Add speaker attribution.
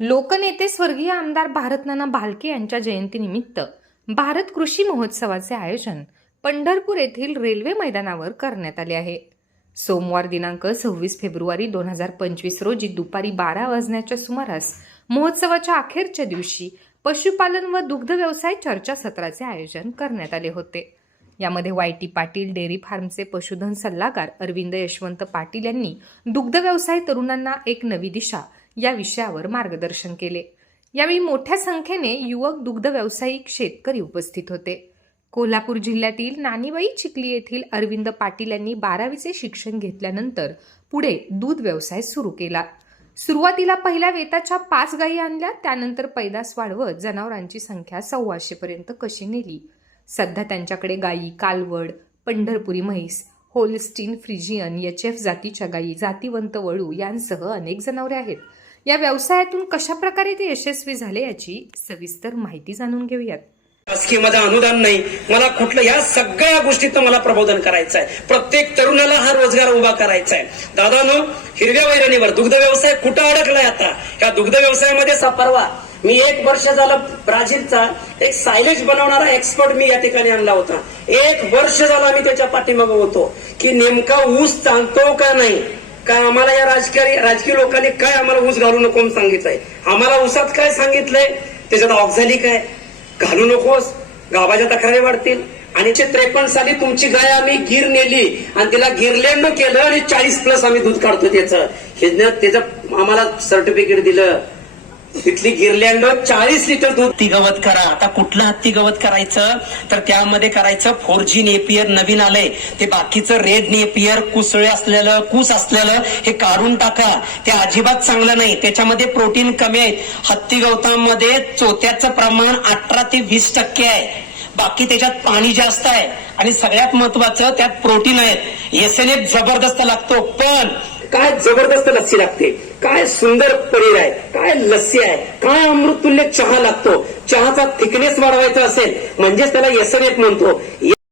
Speaker 1: लोकनेते स्वर्गीय आमदार भारतनाना भालके यांच्या जयंतीनिमित्त भारत कृषी महोत्सवाचे आयोजन पंढरपूर येथील रेल्वे मैदानावर करण्यात आले आहे. सोमवार दिनांक सव्वीस फेब्रुवारी दोन हजार पंचवीस रोजी दुपारी बारा वाजण्याच्या सुमारास महोत्सवाच्या अखेरच्या दिवशी पशुपालन व दुग्ध व्यवसाय चर्चासत्राचे आयोजन करण्यात आले होते. यामध्ये वाय टी पाटील डेअरी फार्मचे पशुधन सल्लागार अरविंद यशवंत पाटील यांनी दुग्ध व्यवसाय तरुणांना एक नवी दिशा या विषयावर मार्गदर्शन केले. यावेळी मोठ्या संख्येने युवक दुग्ध व्यावसायिक शेतकरी उपस्थित होते. कोल्हापूर जिल्ह्यातील नानीबाई चिखली येथील अरविंद पाटील यांनी बारावीचे शिक्षण घेतल्यानंतर पुढे दूध व्यवसाय सुरू केला. सुरुवातीला पहिल्या वेताच्या पाच गायी आणल्या त्यानंतर पैदास वाढवत जनावरांची संख्या सव्वाशेपर्यंत कशी नेली? सध्या त्यांच्याकडे गायी कालवड पंढरपुरी म्हैस होलस्टीन फ्रिजियन एच एफ जातीच्या गायी जातीवंत वळू यांसह अनेक जनावरे आहेत. या व्यवसायातून कशा प्रकारे ते यशस्वी झाले याची सविस्तर माहिती जाणून घेऊयात.
Speaker 2: शासकीयमध्ये अनुदान नाही. मला कुठलं या सगळ्या गोष्टीत मला प्रबोधन करायचं आहे प्रत्येक तरुणाला हा रोजगार उभा करायचा आहे दादानो हिरव्या वैरणीवर दुग्ध व्यवसाय कुठं अडकलाय आता? या दुग्ध व्यवसायामध्ये परवा मी एक वर्ष झालं ब्राझीलचा. एक सायलेज बनवणारा एक्सपर्ट मी या ठिकाणी आणला होता. एक वर्ष झालं मी त्याच्या पाठीमागं होतो. की नेमका ऊस चालतो का नाही? काय आम्हाला या राजकीय राजकीय लोकांनी काय आम्हाला ऊस घालू नको सांगितलंय? आम्हाला ऊसात काय सांगितलंय? त्याच्यात ऑक्झॅलिक आहे घालू नकोस. गावाच्या तक्रारी वाढतील. आणि त्रेपन्न साली तुमची गाय आम्ही गिर नेली आणि तिला गिरलेंड केलं आणि चाळीस प्लस आम्ही दूध काढतो त्याचं. हे त्याचं आम्हाला सर्टिफिकेट दिलं. तिथली गिरलँड चाळीस लिटर दूध ती गवत करा. आता कुठलं हत्ती गवत करायचं? तर त्यामध्ये करायचं फोर जी नेपियर नवीन आलंय. ते बाकीचं रेड नेपियर कुसळे असलेलं कुस असलेलं हे काढून टाका. ते अजिबात चांगलं नाही. त्याच्यामध्ये प्रोटीन कमी आहेत. हत्ती गवतामध्ये चोत्याचं प्रमाण अठरा ते वीस टक्के आहे. बाकी त्याच्यात पाणी जास्त आहे. आणि सगळ्यात महत्वाचं त्यात प्रोटीन आहेत. एस एन एफ जबरदस्त लागतो. पण काय जबरदस्त लस्सी लागते? काय सुंदर पनीर आहे? काय लस्सी आहे? काय अमृततुल्य चहा लागतो? चहाचा थिकनेस वाढवायचा असेल म्हणजेच त्याला एस म्हणतो.